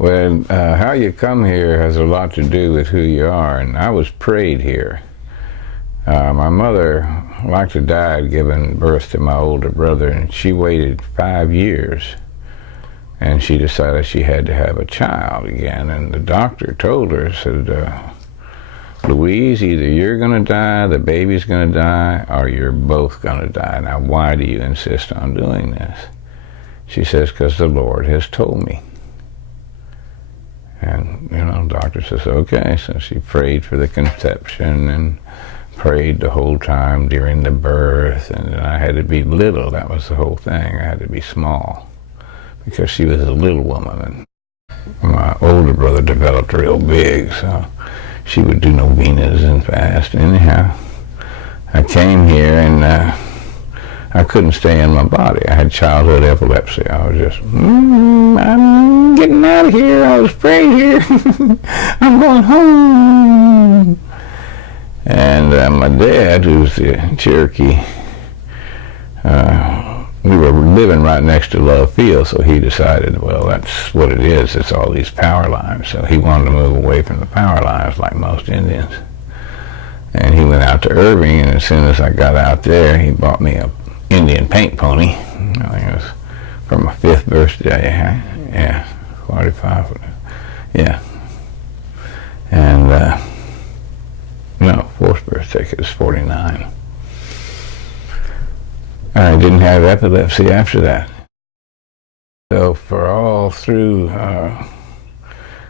Well, how you come here has a lot to do with who you are, and I was prayed here. My mother, like to die, had given birth to my older brother, and she waited 5 years, and she decided she had to have a child again, and the doctor told her, said, Louise, either you're going to die, the baby's going to die, or you're both going to die. Now, why do you insist on doing this? She says, because the Lord has told me. And, the doctor says, okay. So she prayed for the conception and prayed the whole time during the birth. And I had to be little. That was the whole thing. I had to be small because she was a little woman. And my older brother developed real big, so she would do novenas and fast. Anyhow, I came here and I couldn't stay in my body. I had childhood epilepsy. I was just, I'm getting out of here. I was praying here. I'm going home. And my dad, who's the Cherokee, we were living right next to Love Field, so he decided, well, that's what it is. It's all these power lines. So he wanted to move away from the power lines like most Indians. And he went out to Irving, and as soon as I got out there, he bought me a Indian paint pony. I think it was for my 5th birthday. Yeah, 45. Yeah. And, no, 4th birthday, it was 49. I didn't have epilepsy after that. So for all through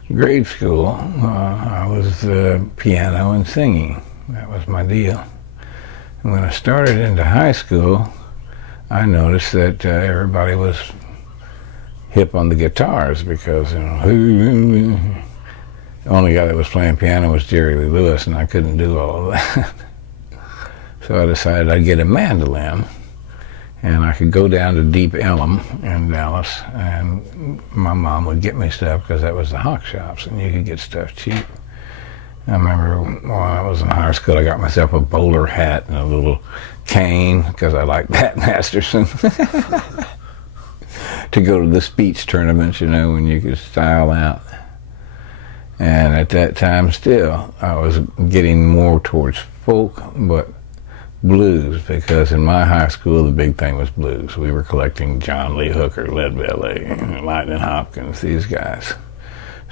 grade school, I was piano and singing. That was my deal. And when I started into high school, I noticed that everybody was hip on the guitars because the only guy that was playing piano was Jerry Lee Lewis, and I couldn't do all of that. So I decided I'd get a mandolin, and I could go down to Deep Ellum in Dallas, and my mom would get me stuff because that was the hawk shops, and you could get stuff cheap. I remember when I was in high school, I got myself a bowler hat and a little cane because I liked Pat Masterson to go to the speech tournaments, when you could style out. And at that time still, I was getting more towards folk, but blues, because in my high school, the big thing was blues. We were collecting John Lee Hooker, Lead Belly, Lightning Hopkins, these guys.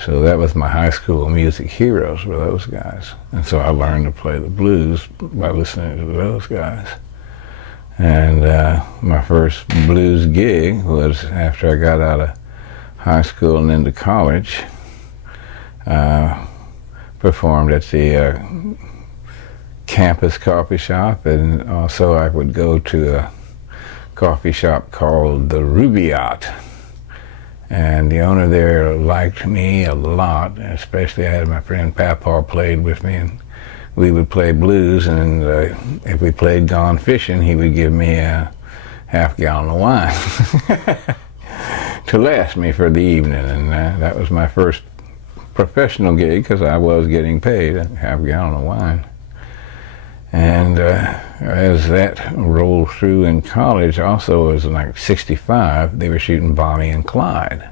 So that was my high school music heroes, were those guys. And so I learned to play the blues by listening to those guys. And my first blues gig was after I got out of high school and into college. Performed at the campus coffee shop, and also I would go to a coffee shop called the Rubaiyat. And the owner there liked me a lot, especially I had my friend Papaw played with me, and we would play blues, and if we played Gone Fishing, he would give me a half-gallon of wine to last me for the evening, and that was my first professional gig because I was getting paid a half-gallon of wine. And as that rolled through in college, also it was like 65, they were shooting Bonnie and Clyde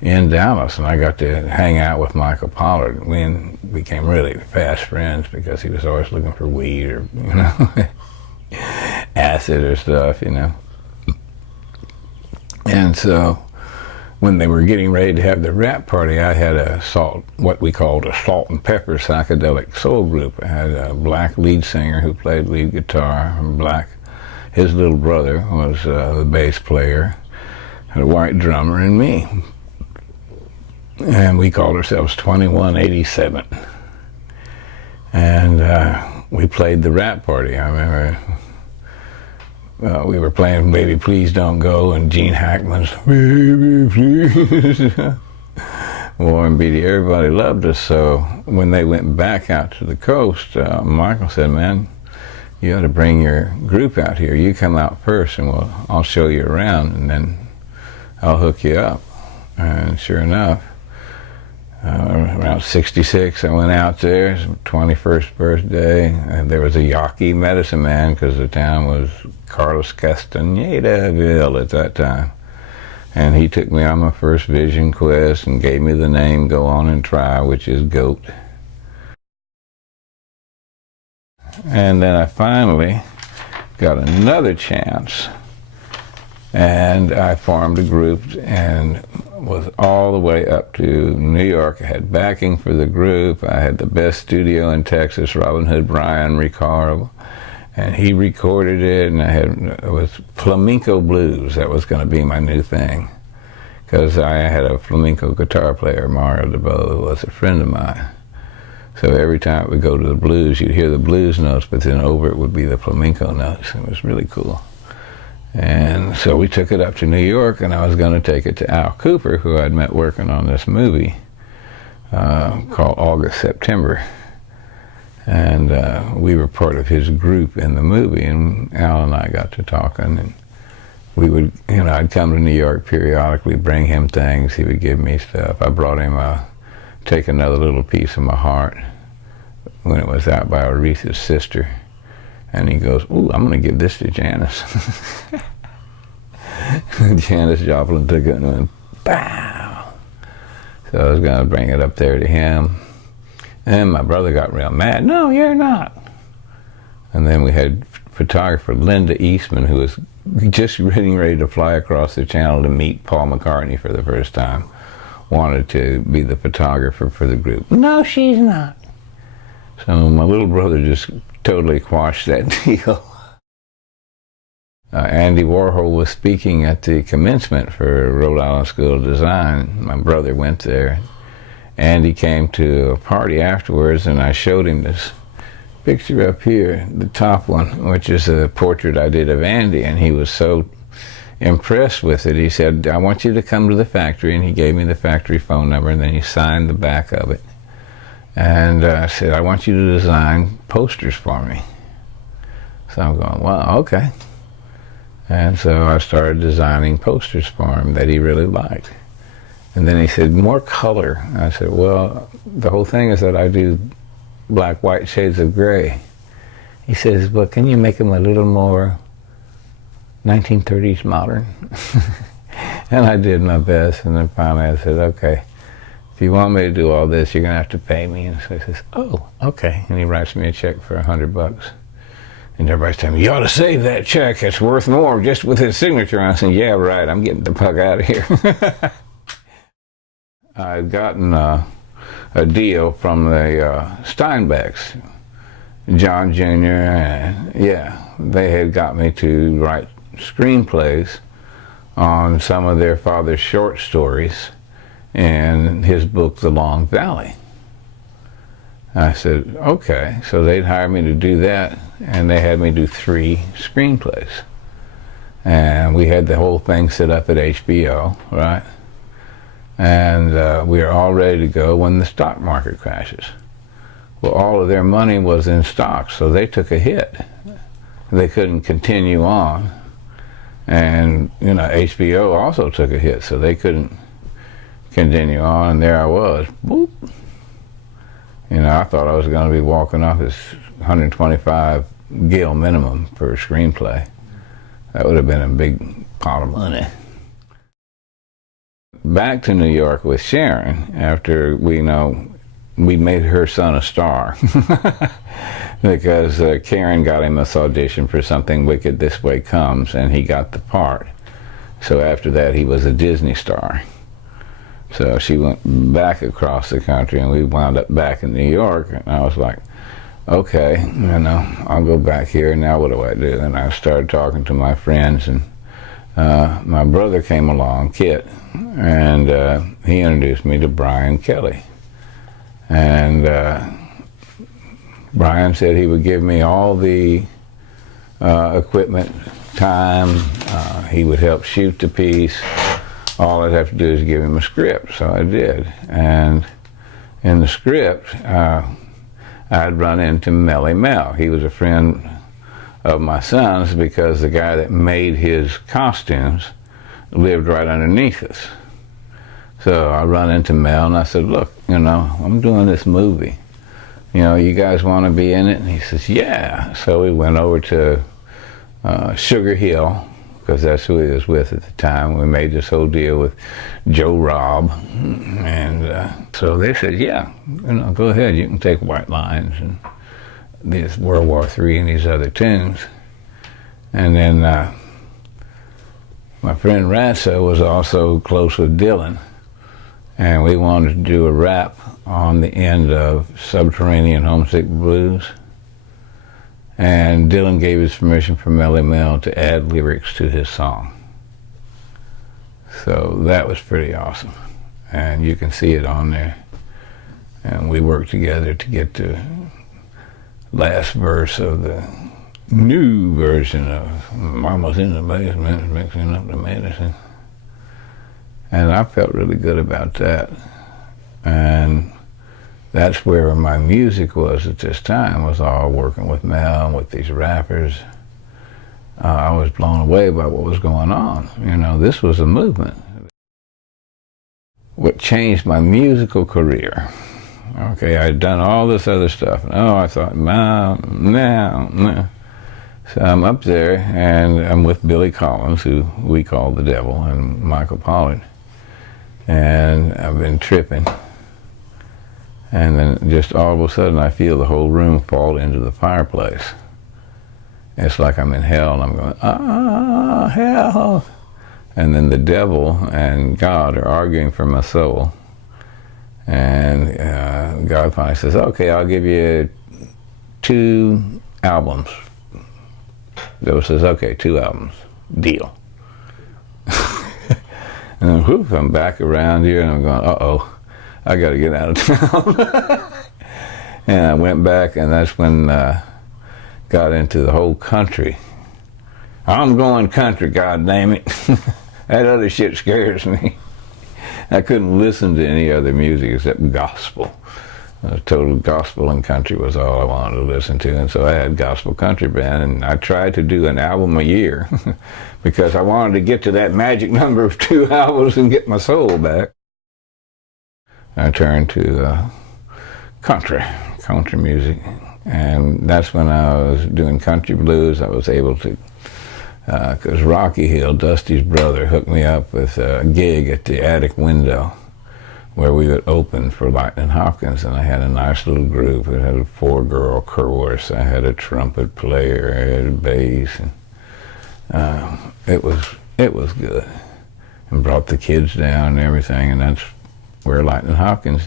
in Dallas, and I got to hang out with Michael Pollard. We became really fast friends because he was always looking for weed or, acid or stuff, And so when they were getting ready to have the rap party, I had what we called a salt and pepper psychedelic soul group. I had a black lead singer who played lead guitar, his little brother was the bass player, had a white drummer, and me. And we called ourselves 2187. And we played the rap party. I remember we were playing Baby Please Don't Go and Gene Hackman's Baby Please. Warren Beatty, everybody loved us. So when they went back out to the coast, Michael said, man, you ought to bring your group out here. You come out first and I'll show you around, and then I'll hook you up. And sure enough, around 66, I went out there, 21st birthday, and there was a Yaqui medicine man because the town was Carlos Castanedaville at that time. And he took me on my first vision quest and gave me the name Go On and Try, which is GOAT. And then I finally got another chance, and I formed a group and was all the way up to New York. I had backing for the group. I had the best studio in Texas, Robin Hood Bryan Ricardo, and he recorded it, and it was flamenco blues. That was going to be my new thing, because I had a flamenco guitar player, Mario DeBow, who was a friend of mine. So every time it would go to the blues, you'd hear the blues notes, but then over it would be the flamenco notes. It was really cool. And so we took it up to New York, and I was going to take it to Al Cooper, who I'd met working on this movie called August, September. And we were part of his group in the movie, and Al and I got to talking, and we would, I'd come to New York periodically, bring him things, he would give me stuff. I brought him Take Another Little Piece of My Heart when it was out by Aretha's sister. And he goes, ooh, I'm going to give this to Janis. Janis Joplin took it and went, bow. So I was going to bring it up there to him. And my brother got real mad. No, you're not. And then we had photographer Linda Eastman, who was just getting ready to fly across the channel to meet Paul McCartney for the first time, wanted to be the photographer for the group. No, she's not. So my little brother just totally quashed that deal. Andy Warhol was speaking at the commencement for Rhode Island School of Design. My brother went there. Andy came to a party afterwards, and I showed him this picture up here, the top one, which is a portrait I did of Andy, and he was so impressed with it. He said, I want you to come to the factory, and he gave me the factory phone number, and then he signed the back of it. And I said, I want you to design posters for me. So I'm going, wow, okay. And so I started designing posters for him that he really liked. And then he said, more color. I said, well, the whole thing is that I do black, white shades of gray. He says, well, can you make them a little more 1930s modern? And I did my best, and then finally I said, okay, if you want me to do all this, you're going to have to pay me. And so he says, oh, okay. And he writes me a check for $100. And everybody's telling me, you ought to save that check. It's worth more just with his signature. I said, yeah, right. I'm getting the fuck out of here. I'd gotten a deal from the Steinbecks, John Jr., and yeah, they had got me to write screenplays on some of their father's short stories in his book, The Long Valley. I said, okay. So they'd hire me to do that, and they had me do 3 screenplays. And we had the whole thing set up at HBO, right? And we were all ready to go when the stock market crashes. Well, all of their money was in stocks, so they took a hit. They couldn't continue on. And, HBO also took a hit, so they couldn't continue on, and there I was, boop. I thought I was going to be walking off this 125 Gale minimum for a screenplay. That would have been a big pot of money. Back to New York with Sharon after we made her son a star. Because Karen got him this audition for Something Wicked This Way Comes, and he got the part. So after that, he was a Disney star. So she went back across the country, and we wound up back in New York, and I was like, okay, I'll go back here, now what do I do? And I started talking to my friends, and my brother came along, Kit, and he introduced me to Brian Kelly. And Brian said he would give me all the equipment, time, he would help shoot the piece. All I'd have to do is give him a script, so I did. And in the script, I'd run into Melly Mel. He was a friend of my son's because the guy that made his costumes lived right underneath us. So I run into Mel and I said, look, I'm doing this movie. You guys want to be in it? And he says, yeah. So we went over to Sugar Hill, because that's who he was with at the time. We made this whole deal with Joe Robb, and so they said, yeah, go ahead, you can take White Lines and these World War III and these other tunes. And then my friend Rassa was also close with Dylan, and we wanted to do a rap on the end of Subterranean Homesick Blues. And Dylan gave his permission for Melly Mel to add lyrics to his song. So that was pretty awesome. And you can see it on there. And we worked together to get the last verse of the new version of Mama's in the Basement Mixing Up the Medicine. And I felt really good about that. And that's where my music was at this time, was all working with Mel and with these rappers. I was blown away by what was going on. This was a movement. What changed my musical career? Okay, I'd done all this other stuff. I thought, no. So I'm up there, and I'm with Billy Collins, who we call the Devil, and Michael Pollard. And I've been tripping. And then just all of a sudden I feel the whole room fall into the fireplace. It's like I'm in hell, and I'm going, hell. And then the devil and God are arguing for my soul. And God finally says, okay, I'll give you 2 albums. The devil says, okay, 2 albums, deal. And then whoop, I'm back around here, and I'm going, uh-oh. I got to get out of town. And I went back, and that's when got into the whole country. I'm going country, God damn it. That other shit scares me. I couldn't listen to any other music except gospel. Total gospel and country was all I wanted to listen to, and so I had gospel country band, and I tried to do an album a year because I wanted to get to that magic number of 2 albums and get my soul back. I turned to country music, and that's when I was doing country blues. I was able to, because Rocky Hill, Dusty's brother, hooked me up with a gig at the Attic Window where we would open for Lightning Hopkins, and I had a nice little group. It had a 4-girl chorus. I had a trumpet player, I had a bass, and it was good, and brought the kids down and everything, and that's where Lightning Hopkins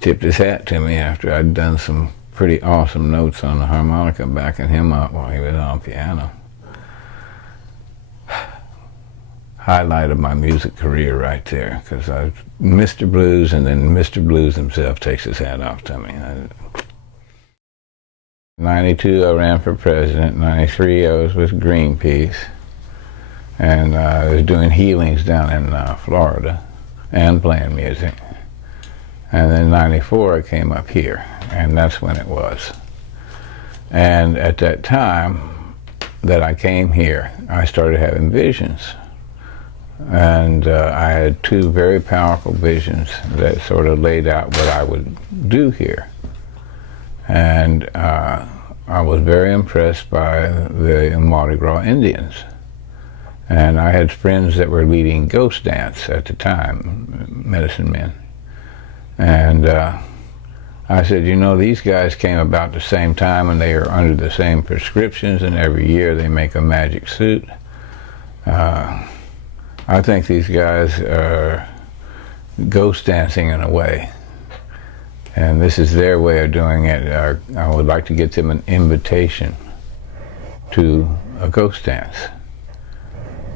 tipped his hat to me after I'd done some pretty awesome notes on the harmonica, backing him up while he was on piano. Highlight of my music career right there, because I was Mr. Blues, and then Mr. Blues himself takes his hat off to me. 92, I ran for president. 93, I was with Greenpeace, and I was doing healings down in Florida and playing music. And then 94, I came up here, and that's when it was. And at that time that I came here, I started having visions. And I had 2 very powerful visions that sort of laid out what I would do here. And I was very impressed by the Mardi Gras Indians. And I had friends that were leading ghost dance at the time, medicine men. And I said, these guys came about the same time, and they are under the same prescriptions, and every year they make a magic suit. I think these guys are ghost dancing in a way. And this is their way of doing it. I would like to get them an invitation to a ghost dance.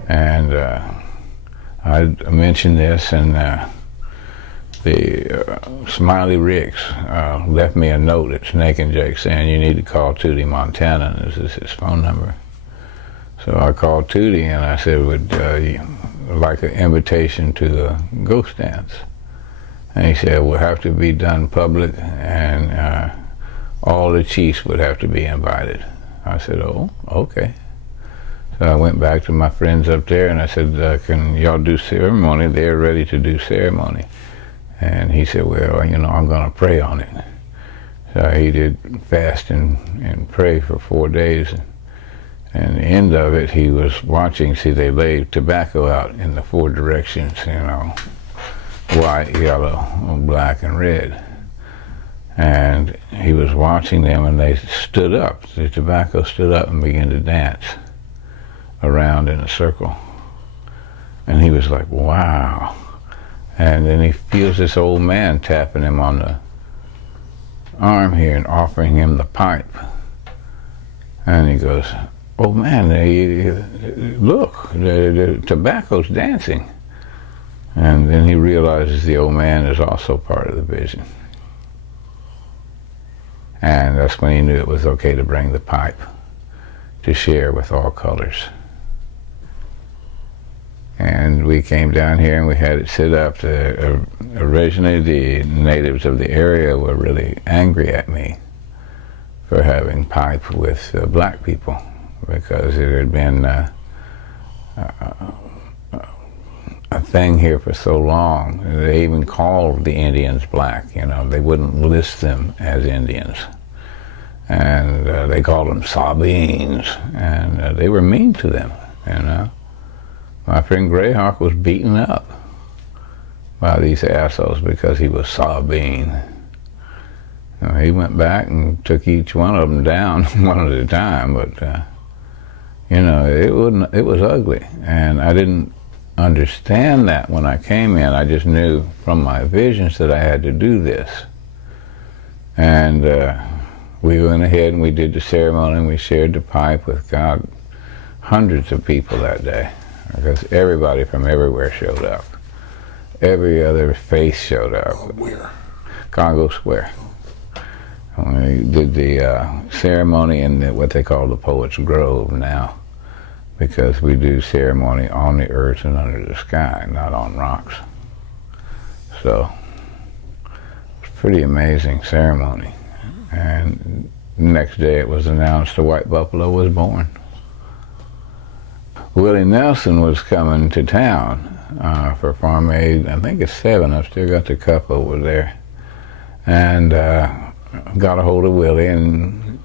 And I mentioned this, and the Smiley Ricks left me a note at Snake and Jake saying, you need to call Tootie Montana, and this is his phone number. So I called Tootie, and I said, would you like an invitation to a ghost dance? And he said, it would have to be done public, and all the chiefs would have to be invited. I said, oh, okay. So I went back to my friends up there, and I said, can y'all do ceremony? They're ready to do ceremony. And he said, well, I'm going to pray on it. So he did fast and pray for 4 days. And the end of it, he was watching. See, they laid tobacco out in the 4 directions, you know, white, yellow, black, and red. And he was watching them, and they stood up. The tobacco stood up and began to dance around in a circle. And he was like, wow. And then he feels this old man tapping him on the arm here and offering him the pipe. And he goes, oh man, look, the tobacco's dancing. And then he realizes the old man is also part of the vision. And that's when he knew it was okay to bring the pipe to share with all colors. And we came down here and we had it set up. Originally, the natives of the area were really angry at me for having pipe with black people, because it had been a thing here for so long. They even called the Indians black, you know. They wouldn't list them as Indians. And they called them Sabines, and they were mean to them, you know. My friend Greyhawk was beaten up by these assholes because he was Sabine. You know, he went back and took each one of them down one at a time, but you know, it was ugly, and I didn't understand that when I came in. I just knew from my visions that I had to do this. And we went ahead and we did the ceremony, and we shared the pipe with God, hundreds of people that day, because everybody from everywhere showed up. Every other face showed up. Where? Congo Square. We did the ceremony in what they call the Poets' Grove now, because we do ceremony on the earth and under the sky, not on rocks. So it's a pretty amazing ceremony. And the next day it was announced the white buffalo was born. Willie Nelson was coming to town for Farm Aid. I think it's 7. I've still got the cup over there. And got a hold of Willie, and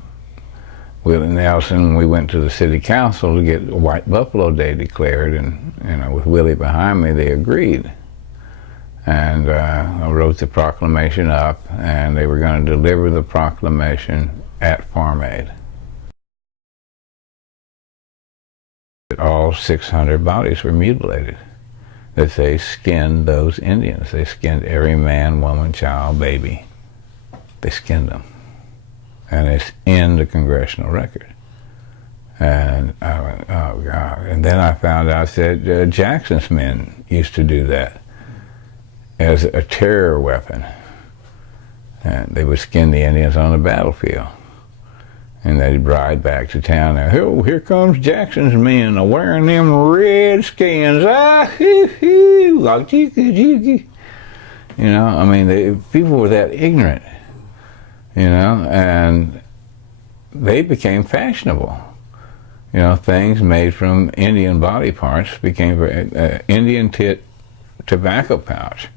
Willie Nelson, we went to the city council to get White Buffalo Day declared, and you know, with Willie behind me, they agreed. And I wrote the proclamation up, and they were going to deliver the proclamation at Farm Aid. All 600 bodies were mutilated. That they skinned those Indians. They skinned every man, woman, child, baby. They skinned them. And it's in the congressional record. And I went, oh God. And then I found out that Jackson's men used to do that as a terror weapon. And they would skin the Indians on the battlefield. And they'd ride back to town. Oh, here comes Jackson's men wearing them red skins. Ah, hoo, hoo, like jiki. You know, I mean, people were that ignorant, you know, and they became fashionable. You know, things made from Indian body parts became, Indian tit tobacco pouch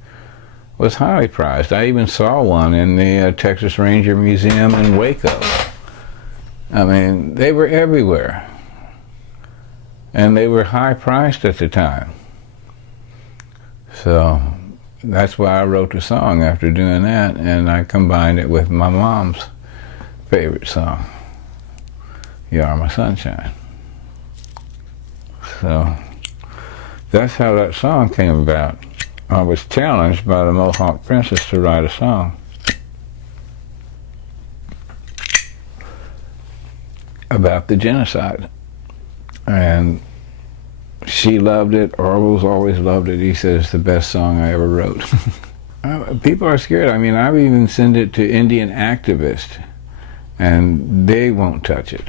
was highly prized. I even saw one in the Texas Ranger Museum in Waco. I mean, they were everywhere. And they were high priced at the time. So that's why I wrote the song after doing that, and I combined it with my mom's favorite song, You Are My Sunshine. So that's how that song came about. I was challenged by the Mohawk Princess to write a song about the genocide. And she loved it. Orville's always loved it. He says it's the best song I ever wrote. People are scared. I mean, I've even sent it to Indian activists, and they won't touch it.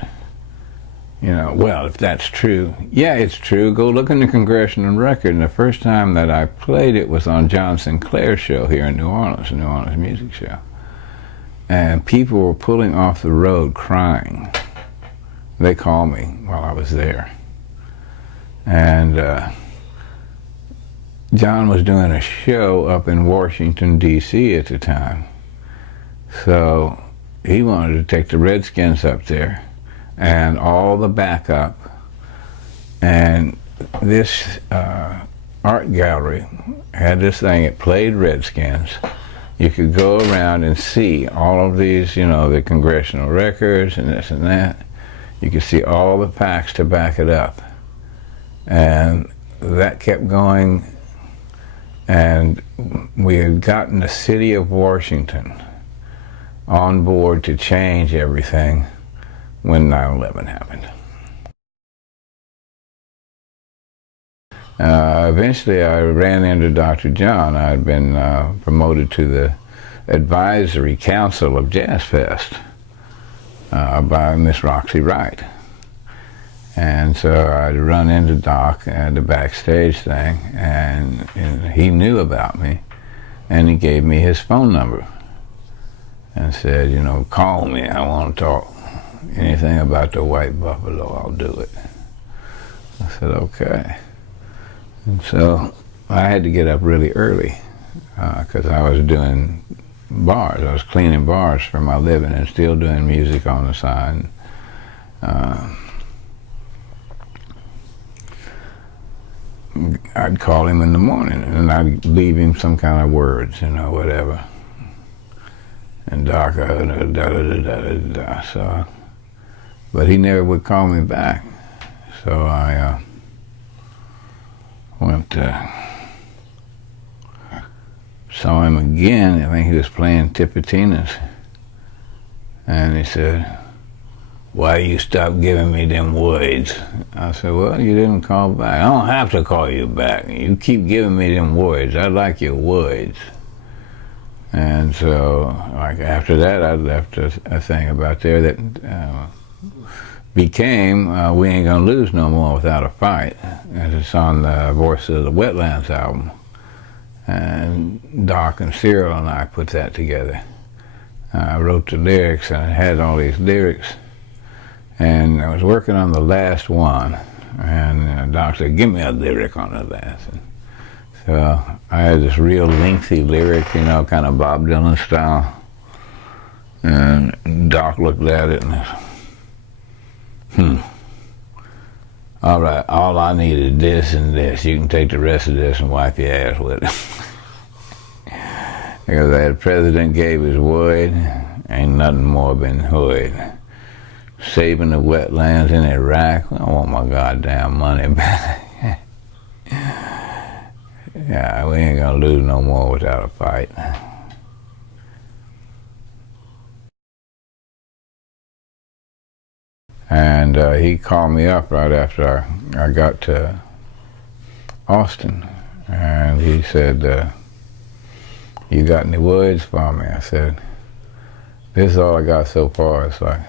You know, well, if that's true, yeah, it's true. Go look in the congressional record. And the first time that I played it was on John Sinclair's show here in New Orleans Music Show. And people were pulling off the road crying. They called me while I was there. And John was doing a show up in Washington, D.C. at the time. So he wanted to take the Redskins up there. and all the backup. And this art gallery had this thing, it played Redskins. You could go around and see all of these, you know, the congressional records and this and that. You could see all the facts to back it up. And that kept going, and we had gotten the city of Washington on board to change everything when 9/11 happened. Eventually I ran into Dr. John. I had been promoted to the advisory council of Jazz Fest by Miss Roxy Wright. And so I'd run into Doc at the backstage thing, and he knew about me, and he gave me his phone number and said, you know, call me, I want to talk. Anything about the White Buffalo, I'll do it. I said, okay. And so I had to get up really early because I was doing bars. I was cleaning bars for my living and still doing music on the side. I'd call him in the morning and I'd leave him some kind of words, you know, whatever. And Doc, so, but he never would call me back. So I went to saw him again. I think he was playing Tipitina's, and he said, why you stop giving me them words? I said, well, you didn't call back. I don't have to call you back. You keep giving me them words. I like your words. And so, like, after that, I left a thing about there that became We Ain't Gonna Lose No More Without a Fight. And it's on the Voice of the Wetlands album. And Doc and Cyril and I put that together. I wrote the lyrics, and it had all these lyrics. And I was working on the last one, and Doc said, give me a lyric on the last. And so I had this real lengthy lyric, you know, kind of Bob Dylan style. And Doc looked at it and, all right, all I need is this and this. You can take the rest of this and wipe your ass with it. Because that president gave his word, ain't nothing more been heard. Saving the wetlands in Iraq, I want my goddamn money back. Yeah, we ain't gonna lose no more without a fight. And he called me up right after I got to Austin, and he said, you got any words for me? I said, this is all I got so far. It's like,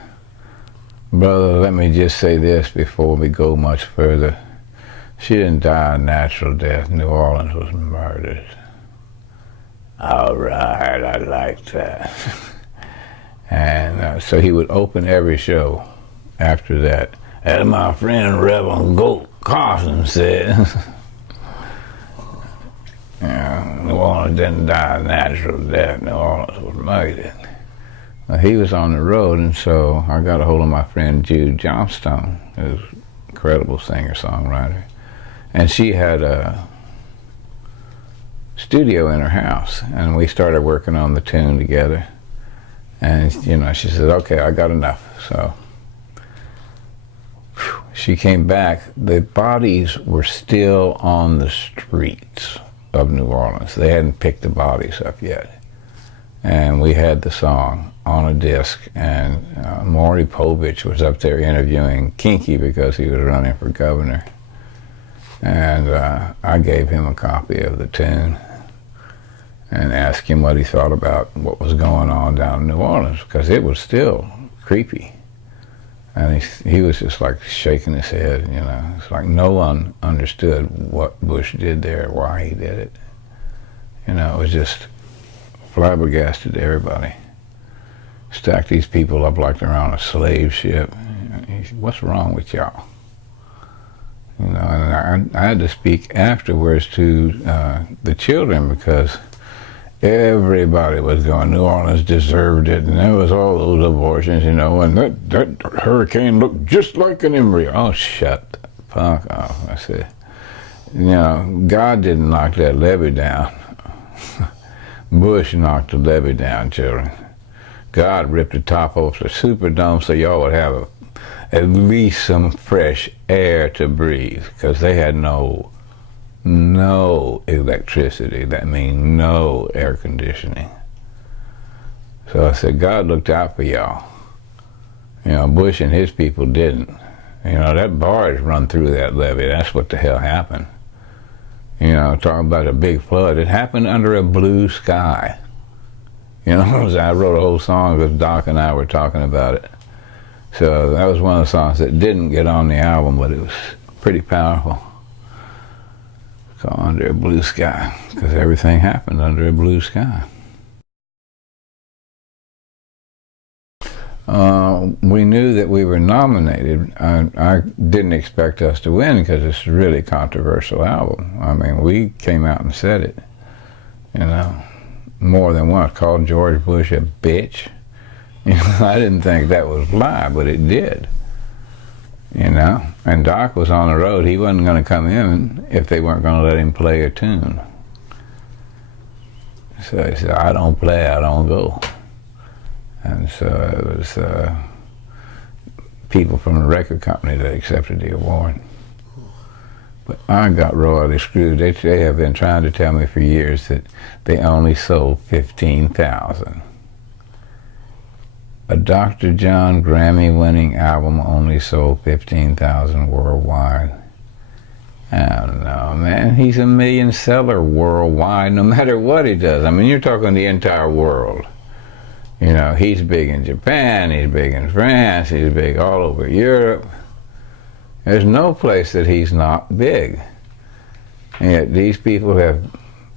brother, let me just say this before we go much further. She didn't die a natural death. New Orleans was murdered. All right, I like that. And so he would open every show after that. As my friend Reverend Goat Carson said, New Orleans didn't die a natural death. New Orleans was murdered. He was on the road, and so I got a hold of my friend Jude Johnstone, who's an incredible singer-songwriter. And she had a studio in her house, and we started working on the tune together. And, you know, she said, okay, I got enough. So she came back. The bodies were still on the streets of New Orleans. They hadn't picked the bodies up yet. And we had the song on a disc, and Maury Povich was up there interviewing Kinky because he was running for governor. And I gave him a copy of the tune and asked him what he thought about what was going on down in New Orleans, because it was still creepy. And he was just like shaking his head, you know. It's like no one understood what Bush did there, why he did it. You know, it was just flabbergasted to everybody. Stacked these people up like they're on a slave ship. What's wrong with y'all? You know, and I had to speak afterwards to the children, because everybody was going, New Orleans deserved it, and there was all those abortions, you know, and that hurricane looked just like an embryo. Oh, shut the fuck off. I said, you know, God didn't knock that levee down. Bush knocked the levee down, children. God ripped the top off the Superdome so y'all would have at least some fresh air to breathe, because they had no electricity. That means no air conditioning. So I said, God looked out for y'all. You know, Bush and his people didn't. You know, that barge run through that levee. That's what the hell happened. You know, talking about a big flood. It happened under a blue sky. You know, I wrote a whole song because Doc and I were talking about it. So that was one of the songs that didn't get on the album, but it was pretty powerful. So Under a Blue Sky, because everything happened under a blue sky. We knew that we were nominated. I didn't expect us to win because it's a really controversial album. I mean, we came out and said it, you know, more than once. Called George Bush a bitch. You know, I didn't think that was a lie, but it did. You know, and Doc was on the road. He wasn't going to come in if they weren't going to let him play a tune. So he said, I don't play, I don't go. And so it was people from the record company that accepted the award. But I got royally screwed. They have been trying to tell me for years that they only sold 15,000. A Dr. John Grammy-winning album only sold 15,000 worldwide. I don't know, man. He's a million seller worldwide, no matter what he does. I mean, you're talking the entire world. You know, he's big in Japan, he's big in France, he's big all over Europe. There's no place that he's not big. And yet these people have,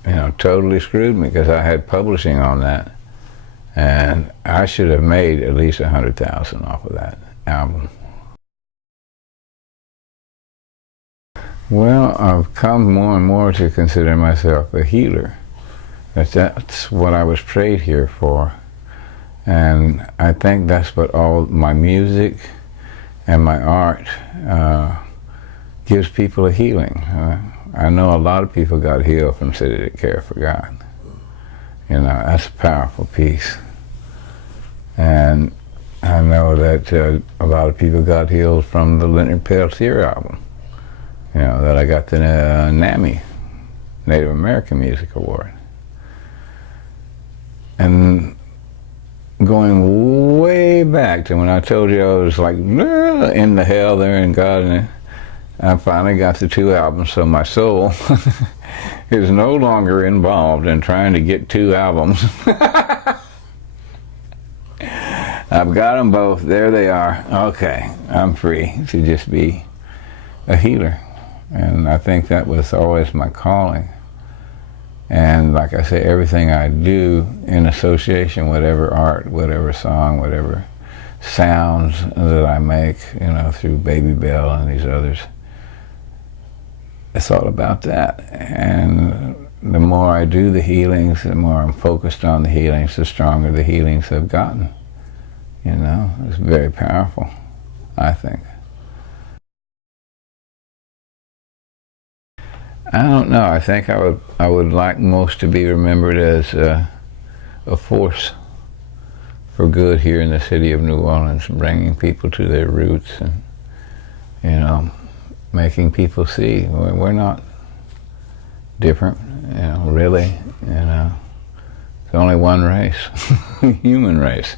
you know, totally screwed me, because I had publishing on that. And I should have made at least 100,000 off of that album. Well, I've come more and more to consider myself a healer. That's what I was prayed here for. And I think that's what all my music and my art gives people a healing. I know a lot of people got healed from City to Care for God. You know, that's a powerful piece. And I know that a lot of people got healed from the Leonard Peltier album. You know, that I got the NAMI, Native American Music Award. And going way back to when I told you I was like in the hell there in God, and I finally got the 2 albums, so my soul is no longer involved in trying to get 2 albums. I've got them both. There they are. Okay, I'm free to just be a healer. And I think that was always my calling. And like I say, everything I do in association, whatever art, whatever song, whatever sounds that I make, you know, through Baby Bell and these others, it's all about that. And the more I do the healings, the more I'm focused on the healings, the stronger the healings have gotten. You know, it's very powerful, I think. I don't know. I think I would like most to be remembered as a force for good here in the city of New Orleans, bringing people to their roots and, you know, making people see we're not different, you know, really, you know. There's only one race, human race.